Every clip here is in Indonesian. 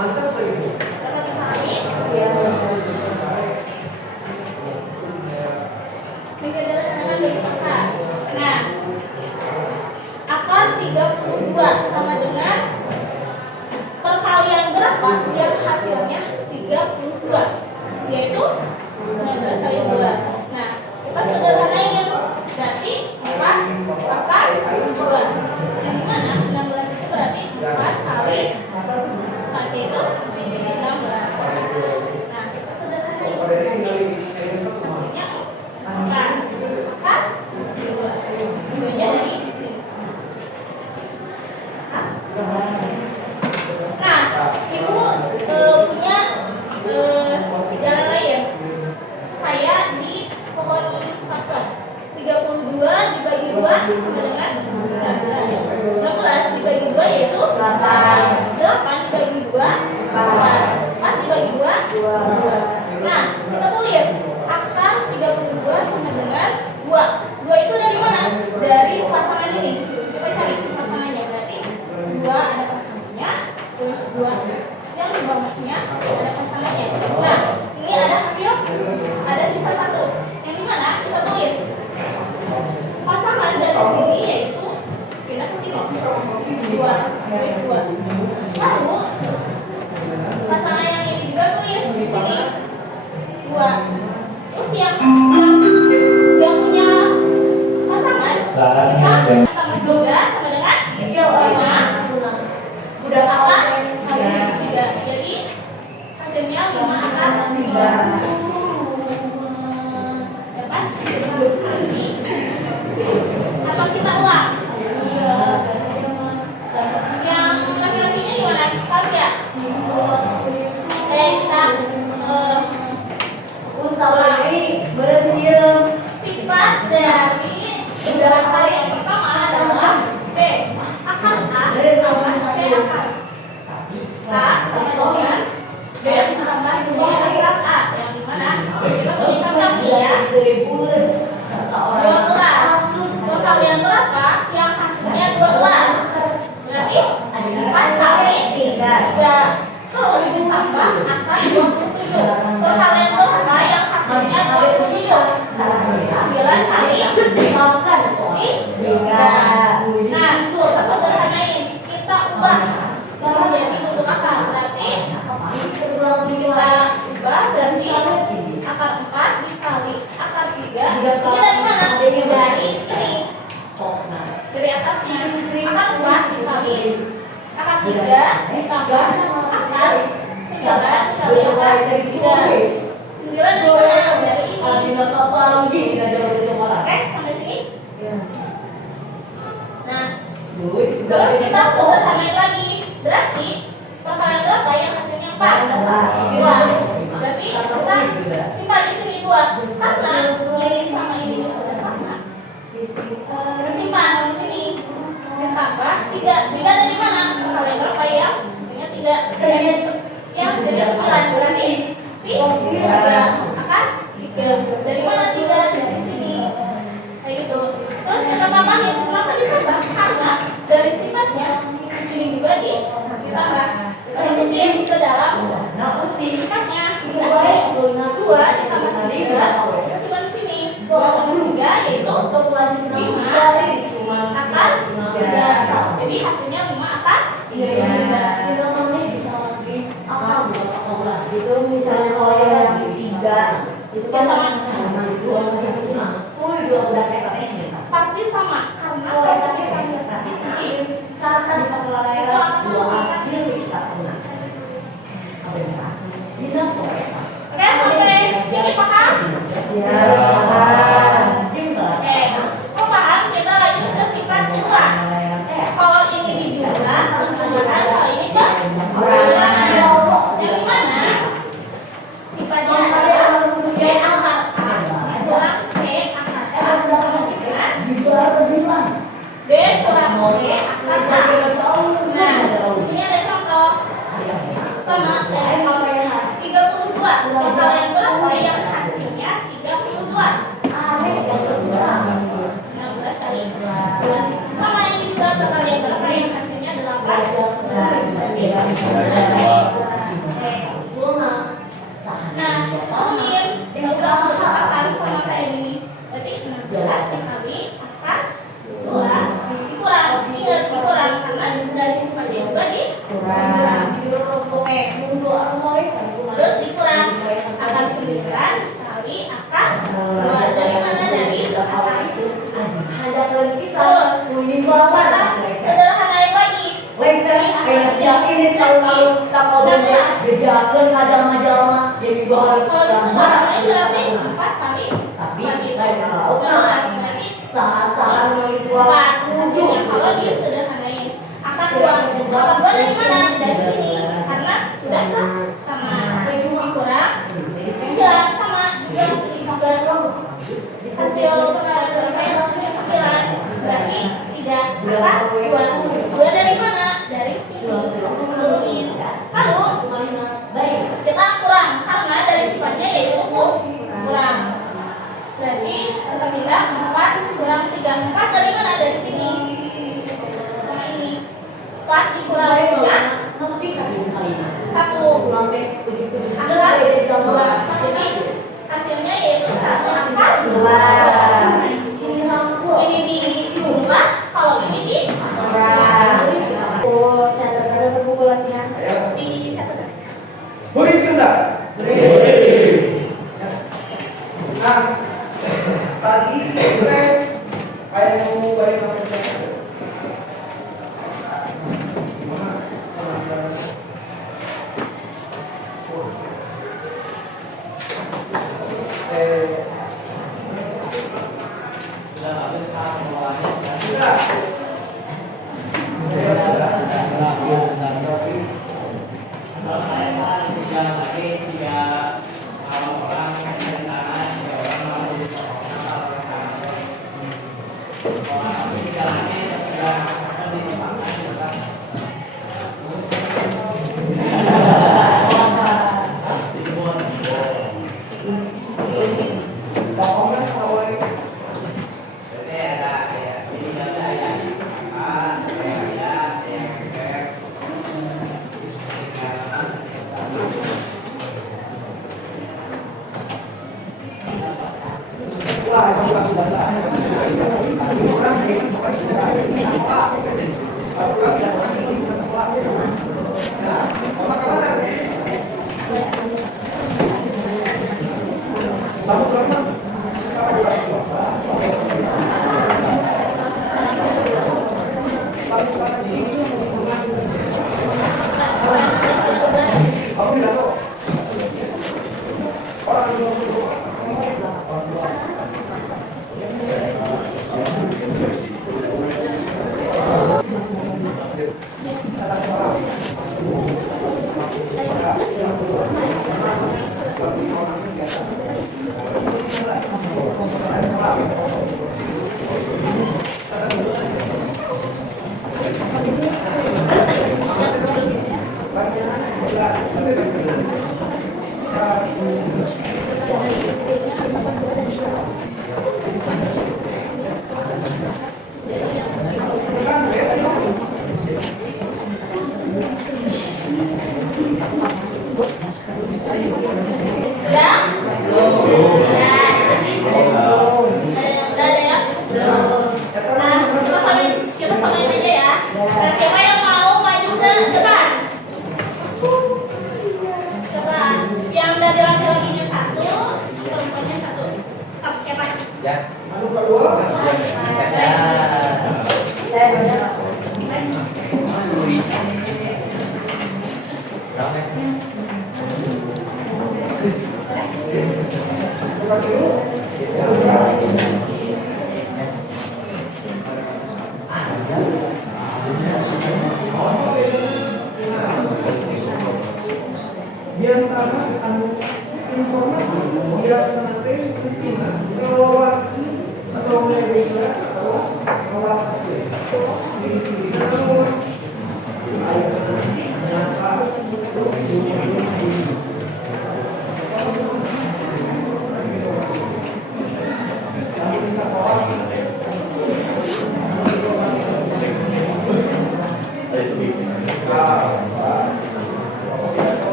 Mantap lagi. 19 kali 2. Nah, kita sederhanain. Berarti 4 pangkat 2. Yang dimana 16 itu berarti 4 kali itu 16. Nah, kita sederhanain. Hasilnya 4 pangkat 2. Duanya dari sini. Nah, Ibu punya jalan lain. Kayak di pohon apa? 32 dibagi 2 sama dengan 16 dibagi 2 yaitu 8 dibagi 2 4 dibagi 2 2. Nah, kita tulis akar 32 sama dengan 2. 2 itu dari mana? Dari pasangan ini. Kita cari pasangannya. Berarti 2 ada pasangannya, terus 2 yang di bawahnya ada pasangannya. Nah, ini ada hasil, ada sisa 1. Yang di mana? Kita tulis pasangan dari sini yaitu pindah ke sini 2, garis 2. Lalu pasangan yang ini juga tulis di sini 2. Terus yang punya pasangan kita tambah 3 sama dengan 5. Udah akar kali 3. Jadi hasilnya 5 akar 3. Dapat ini. Atau kita ulang. Yang laki-lakinya di mana? Tahu ya? Kita sifat dari beberapa kali yang pertama adalah B. Akar A ditambah C akar A sama dengan B ditambah 2 akar A. Yang dimana? Kita punya contoh ya. 12. Perkalian berapa? Yang hasilnya 12. Berarti 4 kali 3. Terus ditambah akar 27. Perkalian berapa? Yang hasilnya 27. 9 kali 3. Nah, kita sederhanain. Kita ubah menjadi bentuk akar. Berarti kita ubah berarti akar 4 dikali akar 3. Ini dari mana? Dari ini. Dari atasnya. Akar 4 dikali akar 3 ditambah akar 9 dikali akar 3. 9 dari ini. Oke, sampai sini? Nah, terus kita sederhanain lagi. Berarti perkalian berapa yang hasilnya 4? 2. Berarti kita simpan di sini 2. Karena ini sama ini sudah sama. Simpan di sini. Ditambah 3. 3 dari mana? Perkalian berapa yang hasilnya 3? Yang hasilnya 9. Berarti 3 akan 3. Dari mana 3? Dari sini. Kayak gitu. Terus kita tambahin. Kenapa ditambah? Karena dari sifatnya ini juga ditambah. Kita masukin ke dalam sifatnya. 2 ditambah 3. Kita simpan di sini. 2 tambah 3 yaitu 5 akan 3. Jadi hasilnya 5 akan 3. Itu misalnya kalau yang 3 itu kan sama. Pasti sama karena pasti sama itu akan menghasilkan. Oke, sampai sini paham? Oke, kok paham? Kita lanjut ke sifat jumlah. Kalau ini di jumlah, tentukan kalau ini ke bilangan. Yang dimana sifatnya adalah B akar A. Itulah B akar A sama dengan B bedakan kadang-kadang jadi Kalau barang misalnya berarti 4 kali tapi 4 kayak laut lah saat hasilnya kalau disederhanain akan uang dari mana? Dari sini karena sudah sama dikurang 9 sama juga ini juga hasil penarikan saya maksudnya 9 berarti tidak akan 2 dari mana? Dari sini nurunin lalu kita kurang karena dari sifatnya yaitu kurang berarti kita 4 kurang 3 4 dari mana? Dari sini sama ini 4 dikurang 3 1 angka 2 jadi hasilnya yaitu 1 angka 2 ini dijumlah kalau ini di catatan atau buku latihan dicatat Boleh enggak? Nah, tadi saya kayak mau balik ke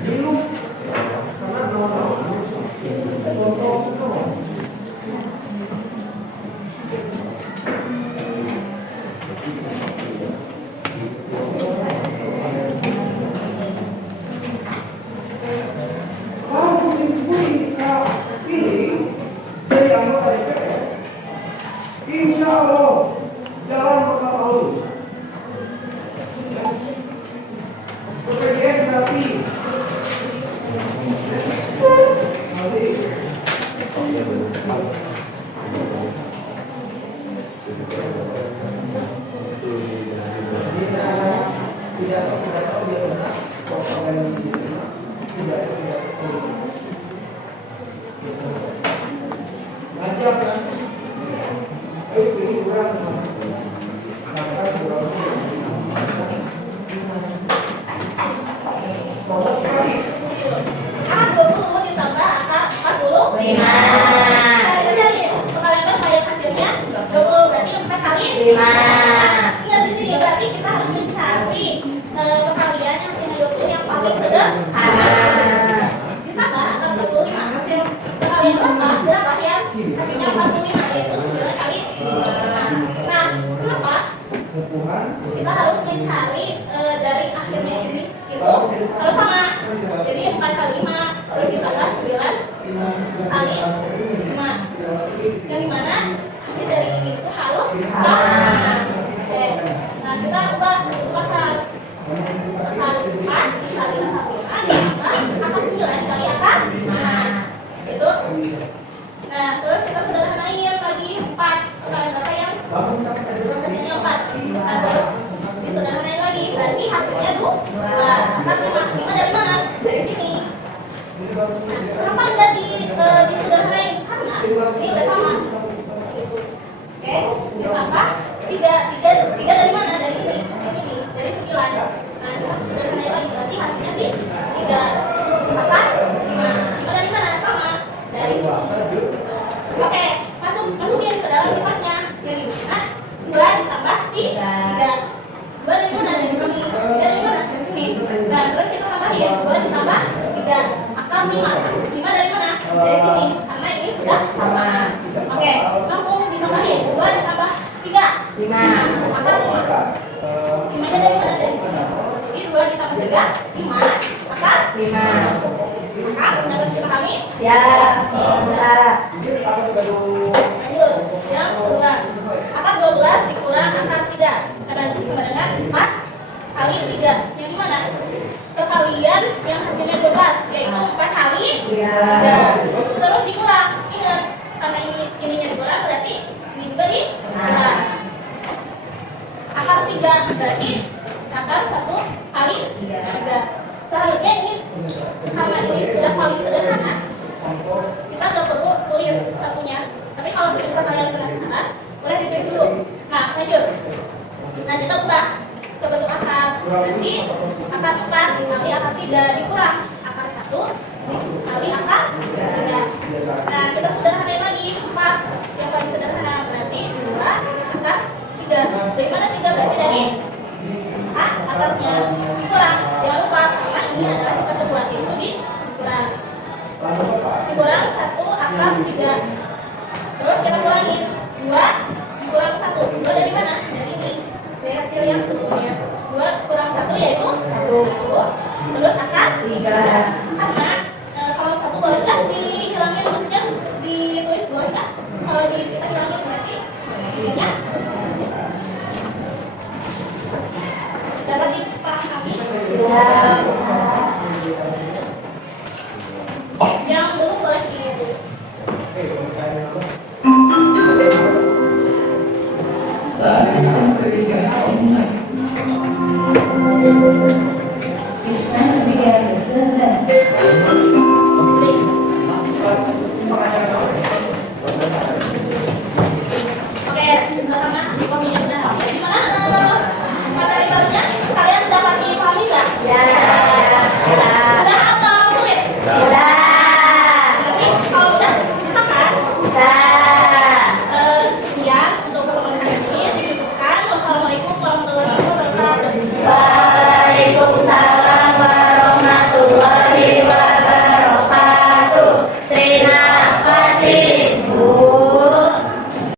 Belum. Karena no. Kalau bisa pilih jadi anggota DPR, insya Allah jalan bakal lalu. Kemudian berarti Akar 20 ditambah akar 45. Kita cari perkalian yang hasilnya 20 berarti 4 kali 5. Ingat di sini berarti kita harus mencari perkalian yang hasilnya 20 yang paling sederhana. Ditambah akar 45 hasil perkalian berapa yang hasilnya 45 yaitu 9 kali 5. Nah, kenapa kita harus mencari dari akhirnya ini itu harus sama. Jadi 4 kali 5 terus ditambah 9 kali 5. Yang dimana akhir dari ini itu harus sama. Oke. Nah, kita ubah akar 4 kali akar 5 ditambah akar 9 kali akar 5. Itu. Nah, terus kita sederhanain lagi 4 perkalian berapa yang hasilnya 4. Nah, terus disederhanain lagi berarti hasilnya 2. Akar 5 dari mana? Dari sini. Nah, kenapa nggak disederhanain? Karena ini udah sama. Oke, ditambah 3 dari mana? Dari ini, hasil ini, dari 9. Nah, kita sederhanain lagi berarti hasilnya 3. Akar 5 dari mana? Sama. Dari sini. Oke, masukin ke dalam sifatnya. Yang dimana 2 ditambah 3. 2 dari mana? Dari sini. Dari mana? Dari sini. Nah, terus kita tambahin 2 ditambah 3. Akar 5. 5 dari mana? Dari sini. Karena ini sudah sama. Oke, langsung ditambahin 2 ditambah 3. 5. Akar 5. 5 nya dari mana? Dari sini. Jadi 2 ditambah 3. 5. Akar 5. Akar, dapat dipahami? Siap. Bisa. Lanjut. Yang kedua. Akar 12 dikurang akar 3. Karena itu sama dengan 4 kali 3. Yang dimana? Perkalian yang hasilnya 12 yaitu 4 kali 3. Terus dikurang. Ingat, karena ininya dikurang berarti ini juga dikurang. Akar 3 berarti akar 1 kali 3. Seharusnya ini karena ini sudah paling sederhana, kita nggak perlu tulis satunya. Tapi kalau bisa kalian penasaran, boleh ditulis dulu. Nah, lanjut. Nah, kita ubah ke bentuk akar. Nanti akar 4 kali akar 3 dikurang akar 1 kali akar 3. Nah, kita sederhanain lagi 4 yang paling sederhana berarti 2 akar 3. Dari mana 3? Berarti dari atasnya dikurang. Jangan lupa karena ini adalah sifat kedua itu dikurang. Dikurang 1 akar 3. Terus kita kurangin 2 dikurang 1. 2 dari mana? Dari ini. Dari hasil yang sebelumnya. 2 kurang 1 yaitu 1. Terus akar 3. Karena kalau 1 boleh kan dihilangin, maksudnya ditulis boleh kan? Kalau kita hilangin berarti isinya dapat dipahami? Bisa.